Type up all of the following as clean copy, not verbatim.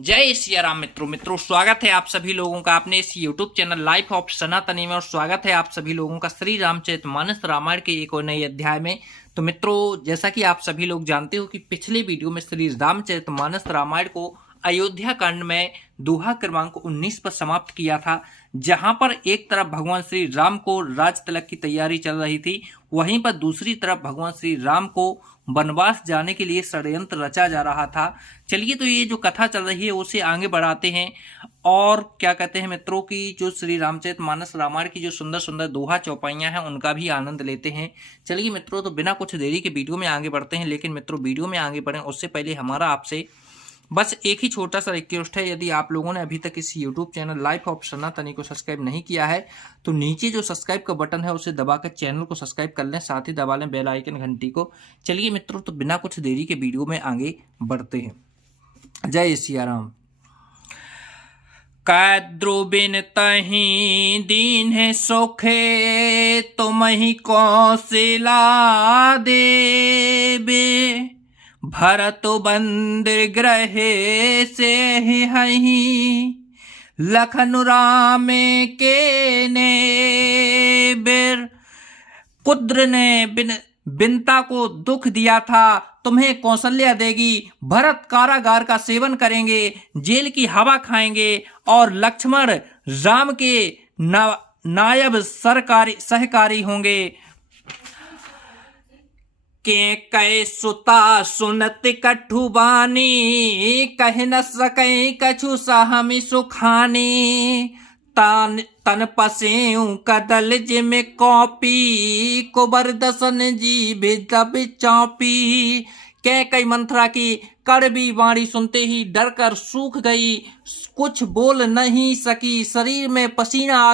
जय सिया राम। मित्रों स्वागत है आप सभी लोगों का अपने इस YouTube चैनल लाइफ ऑफ सनातनी में। और स्वागत है आप सभी लोगों का श्री रामचरितमानस रामायण के एक और नए अध्याय में। तो मित्रों, जैसा कि आप सभी लोग जानते हो कि पिछले वीडियो में श्री रामचरितमानस रामायण को अयोध्या कांड में दोहा क्रमांक 19 पर समाप्त किया था, जहां पर एक तरफ भगवान श्री राम को राज तिलक की तैयारी चल रही थी, वहीं पर दूसरी तरफ भगवान श्री राम को वनवास जाने के लिए षड्यंत्र रचा जा रहा था। चलिए, तो ये जो कथा चल रही है उसे आगे बढ़ाते हैं और क्या कहते हैं मित्रों की जो श्री रामचरितमानस रामायण की जो सुंदर सुंदर दोहा चौपाइयां हैं उनका भी आनंद लेते हैं। चलिए मित्रों, तो बिना कुछ देरी के वीडियो में आगे बढ़ते हैं। लेकिन मित्रों, वीडियो में आगे बढ़ें उससे पहले हमारा आपसे बस एक ही छोटा सा रिक्वेस्ट है। यदि आप लोगों ने अभी तक इस YouTube चैनल लाइफ ऑफ सनातनी को सब्सक्राइब नहीं किया है तो नीचे जो सब्सक्राइब का बटन है उसे दबाकर चैनल को सब्सक्राइब कर लें, साथ ही दबा लें बेल आइकन घंटी को। चलिए मित्रों, तो बिना कुछ देरी के वीडियो में आगे बढ़ते हैं। जय सिया राम। कैद्रुबिन तहीं दीन है सोखे तुम ही कौशिला देबे, भरत बंदिर ग्रहे से ही हही, लखन राम के ने बिर। कुद्र ने बिनता को दुख दिया था, तुम्हें कौशल्या देगी। भरत कारागार का सेवन करेंगे, जेल की हवा खाएंगे और लक्ष्मण राम के नायब सहकारी होंगे। के कै सुता सुनत कठु बानी, कह न सकै कछु सहमि सुखानी। तन पसेऊ कदल जिम कॉपी, कुबर दसन जीभ दब चापी। कैकई मंथरा की कड़वी वाणी सुनते ही डर कर सूख गई, कुछ बोल नहीं सकी। शरीर में पसीना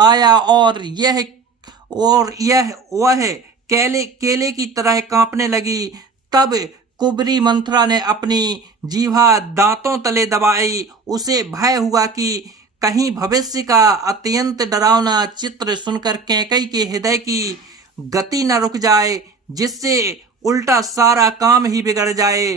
आया और यह वह केले की तरह कांपने लगी। तब कुबरी मंथरा ने अपनी जीभा दांतों तले दबाई। उसे भय हुआ कि कहीं भविष्य का अत्यंत डरावना चित्र सुनकर कैकई के हृदय की गति न रुक जाए, जिससे उल्टा सारा काम ही बिगड़ जाए।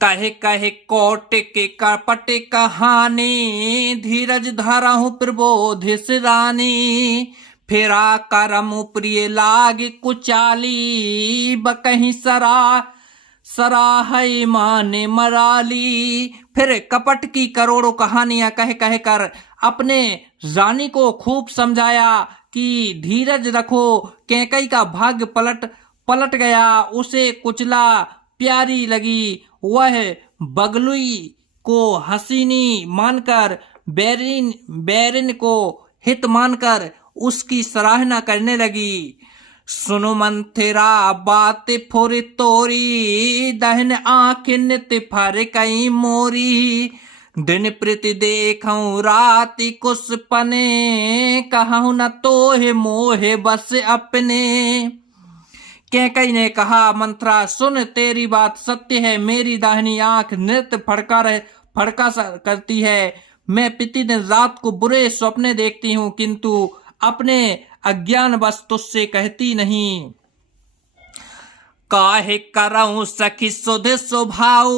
कहे कहे कोट के कपट कहानी, धीरज धरहु प्रबोध रानी। फेरा करम प्रिय लाग कुचाली, बकहीं सराहई माने मराली। फिर कपट की करोड़ों कहानियां कह कह कर अपने रानी को खूब समझाया कि धीरज रखो। कैकई का भाग्य पलट गया, उसे कुचला प्यारी लगी। वह बगलुई को हसीनी मानकर, बैरिन को हित मानकर उसकी सराहना करने लगी। सुनो मंथरा बात फुर तोरी, दहन आँख नित फर कई मोरी। दिन प्रति देखऊं राति कुछ पने, कहूं न तोहे मोहे बस अपने। कैकई ने कहा, मंथरा सुन, तेरी बात सत्य है। मेरी दाहिनी आंख नृत्य फड़का करती है। मैं प्रतिदिन रात को बुरे सपने देखती हूँ, किंतु अपने अज्ञान बस तुझसे कहती नहीं। काहे करऊं सखी सुध स्वभाव,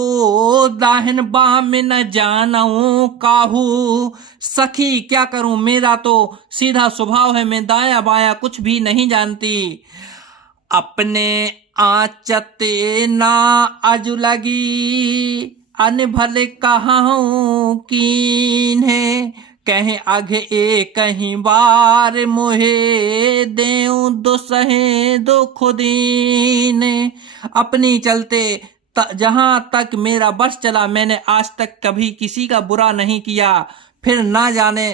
दाहिन बाम न जानऊं काहू। सखी क्या करूं, मेरा तो सीधा स्वभाव है, मैं दाया बाया कुछ भी नहीं जानती। अपने आंचते ना अजु लगी, अन भले कहूं कीन है। कहीं आगे कहीं बार मोहे, देऊं दुसहे दुख दीन। अपनी चलते जहां तक मेरा बस चला, मैंने आज तक कभी किसी का बुरा नहीं किया। फिर ना जाने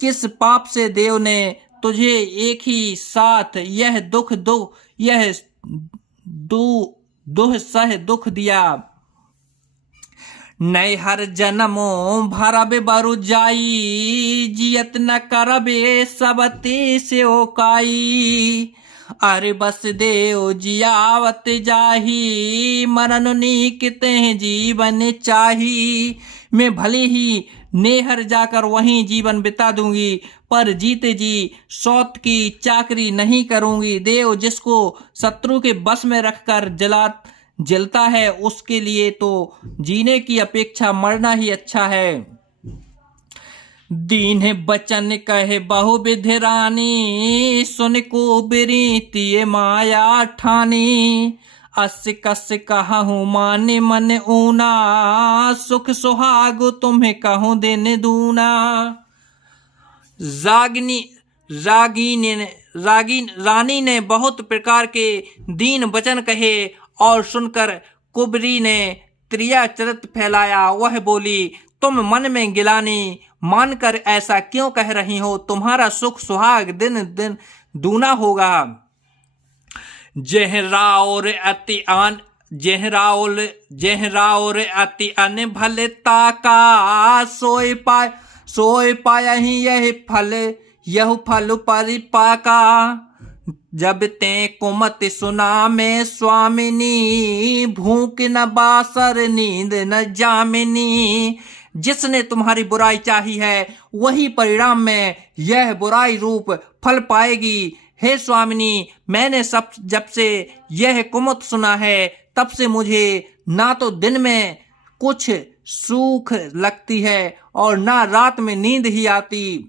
किस पाप से देव ने तुझे एक ही साथ यह दुह सह दुख दिया। नए हर जन्मो भरबे बरु जाई, जियत न करबे सबते से ओकाई। अरे बस देव जियावत जाही, मरन नीकते जीवन चाही। मैं भले ही नेहर जाकर वहीं जीवन बिता दूंगी, पर जीते जी सौत की चाकरी नहीं करूंगी। देव जिसको शत्रु के बस में रखकर जलता है उसके लिए तो जीने की अपेक्षा मरना ही अच्छा है। दीन बचन कहे बहुविध रानी, सुन को बिरीतिये माया ठानी। अस कस कहूँ माने मन ऊना, सुख सुहाग तुम्हें कहूँ दिन दूना। रानी ने बहुत प्रकार के दीन वचन कहे और सुनकर कुबरी ने त्रिया चरित फैलाया। वह बोली, तुम मन में गिलानी मानकर ऐसा क्यों कह रही हो? तुम्हारा सुख सुहाग दिन दिन दूना होगा। जहराओर अति अन भलता का, सोए पाया ही यह फल परिपाका। जब ते कुमत सुना में स्वामिनी, भूख न बासर नींद न जामिनी। जिसने तुम्हारी बुराई चाही है वही परिणाम में यह बुराई रूप फल पाएगी। हे स्वामिनी, मैंने जब से यह कुमत सुना है तब से मुझे ना तो दिन में कुछ सूख लगती है और ना रात में नींद ही आती।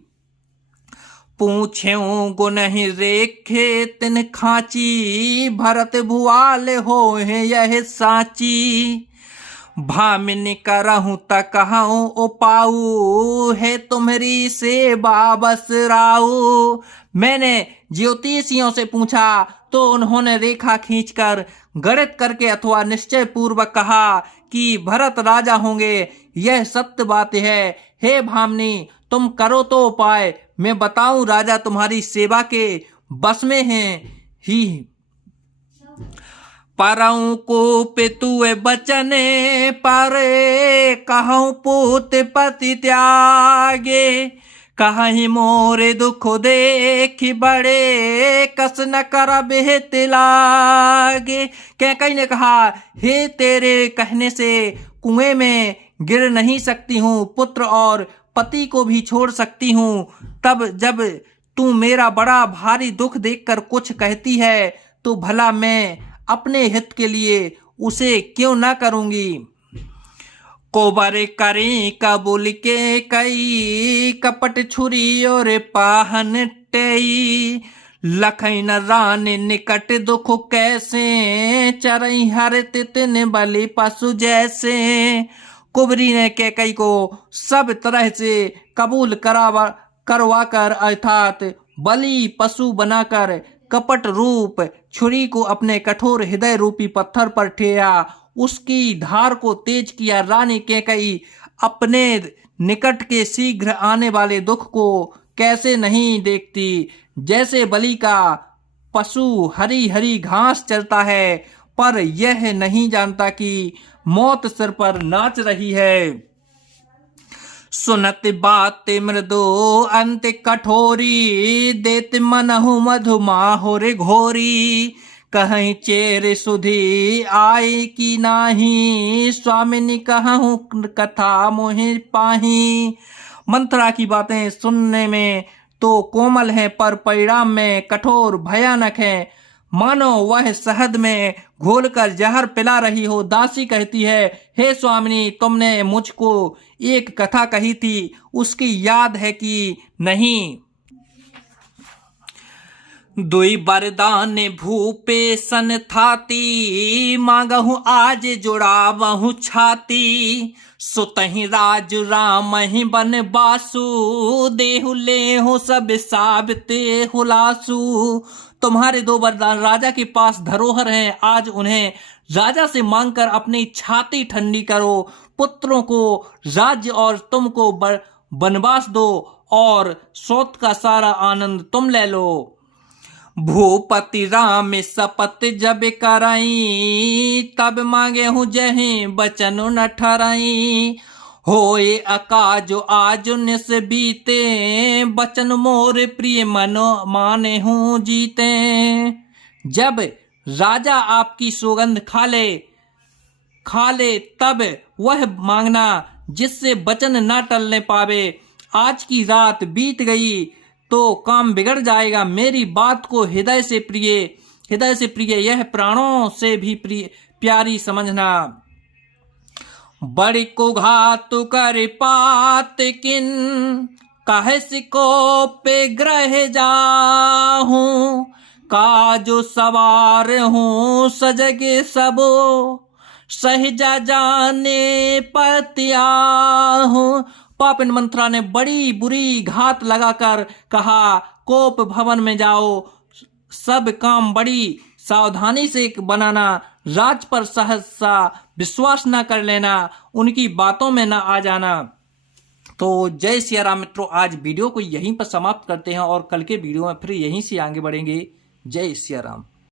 पूछूं गुनहि रेखे तिन खाची, भरत भुआल हो है यह साची। भामिनी करहूं तकहूं उपाऊ, है तुम्हारी सेवा बस राऊ। मैंने ज्योतिषियों से पूछा तो उन्होंने रेखा खींचकर गणित करके अथवा निश्चय पूर्वक कहा कि भरत राजा होंगे। यह सत्य बात है। हे भामिनी, तुम करो तो उपाय, मैं बताऊं राजा तुम्हारी सेवा के बस में हैं ही। परऊं को पितुए बचने पारे, कहूं पूत पति त्यागे। कहीं मोरे दुख देख बड़े, कस न कर बेहत लागे। कैकेयी ने कहा, हे तेरे कहने से कुएं में गिर नहीं सकती हूँ, पुत्र और पति को भी छोड़ सकती हूँ। तब जब तू मेरा बड़ा भारी दुख देखकर कुछ कहती है तो भला मैं अपने हित के लिए उसे क्यों ना करूंगी। कोबर करें कबूल के कई, कपट छुरी और पाहन टेई। लखन रान निकट दुख कैसे, चरई हर तितन बलि पशु जैसे। कुबरी ने कैकेयी को सब तरह से कबूल करवाकर अर्थात बलि पशु बनाकर कपट रूप छुरी को अपने कठोर हृदय रूपी पत्थर पर ठेया, उसकी धार को तेज किया। रानी कैकेयी अपने निकट के शीघ्र आने वाले दुख को कैसे नहीं देखती। जैसे बलि का पशु हरी हरी घास चरता है, पर यह नहीं जानता कि मौत सिर पर नाच रही है। सुनत बात मृदु अंत कठोरी, देत मनहु मधु माहुर घोरी। कहीं चेर सुधी आई की नाही, स्वामिनी कहूं कथा मोहि पाही। मंत्रा की बातें सुनने में तो कोमल हैं पर परिणाम में कठोर भयानक हैं, मानो वह शहद में घोलकर जहर पिला रही हो। दासी कहती है, हे स्वामिनी, तुमने मुझको एक कथा कही थी, उसकी याद है कि नहीं? दुई बरदान भूपे सन थाती, मांगहु आज जुड़ावहु छाती। सुतहि राज राम ही बन बासु, देहु लेहु सब साबिते हुलासु। तुम्हारे दो वरदान राजा के पास धरोहर हैं, आज उन्हें राजा से मांगकर अपनी छाती ठंडी करो। पुत्रों को राज्य और तुमको वनवास दो और सौत का सारा आनंद तुम ले लो। भूपति राम शपथ जब कराई, तब मांगे हूँ जही बचन न ठराई। होए अकाजो आज निस बीते, बचन मोर प्रिय मनो माने हूँ जीते। जब राजा आपकी सौगंध खा ले तब वह मांगना जिससे वचन ना टलने पावे। आज की रात बीत गई तो काम बिगड़ जाएगा। मेरी बात को हृदय से प्रिय, यह प्राणों से भी प्यारी समझना। बड़ी को घात कर पात किन, कहे सिको पे ग्रह जाहूं, काजो सवार हूँ सजगे सबो, सहजा जाने पतिया हूँ। पापिन मंत्रा ने बड़ी बुरी घात लगाकर कहा, कोप भवन में जाओ, सब काम बड़ी सावधानी से बनाना, राज पर सहसा विश्वास न कर लेना, उनकी बातों में न आ जाना। तो जय सिया राम मित्रों, आज वीडियो को यहीं पर समाप्त करते हैं और कल के वीडियो में फिर यहीं से आगे बढ़ेंगे। जय सिया राम।